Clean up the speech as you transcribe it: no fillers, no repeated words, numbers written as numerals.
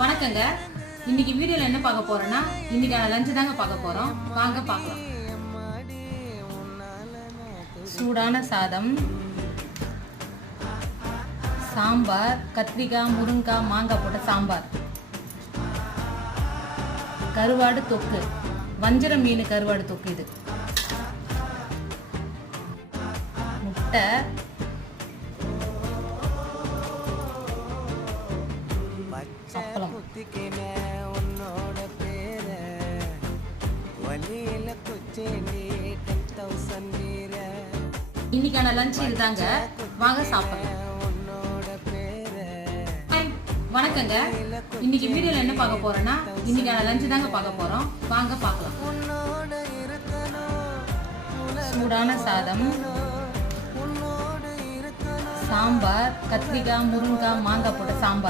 வணக்கங்க. இன்னைக்கு வீடியோல என்ன பார்க்க போறோம்னா இன்னைக்கான லஞ்ச் தாங்க பார்க்க போறோம். வாங்க பார்க்கலாம். சூடான சாதம், சாம்பார், கத்திரிக்காய், முருங்காய், மாங்காய் போட்ட சாம்பார், கருவாடு தொக்கு, வஞ்சர மீன் கருவாடு தொக்கு, இது முட்டை, அப்பளம். இன்னைக்கான லஞ்ச் இதுதாங்க. வாங்க சாப்பிடலாம். வணக்கங்க. இன்னைக்கு வீடியோல என்ன பார்க்க போறோம்னா இன்னைக்கான லஞ்ச் தாங்க பார்க்க போறோம். வாங்க பார்க்கலாம். சூடான சாதம், சாம்பார், கத்திரிக்காய், முருங்காய், மாங்காய் போட்ட சாம்பார்,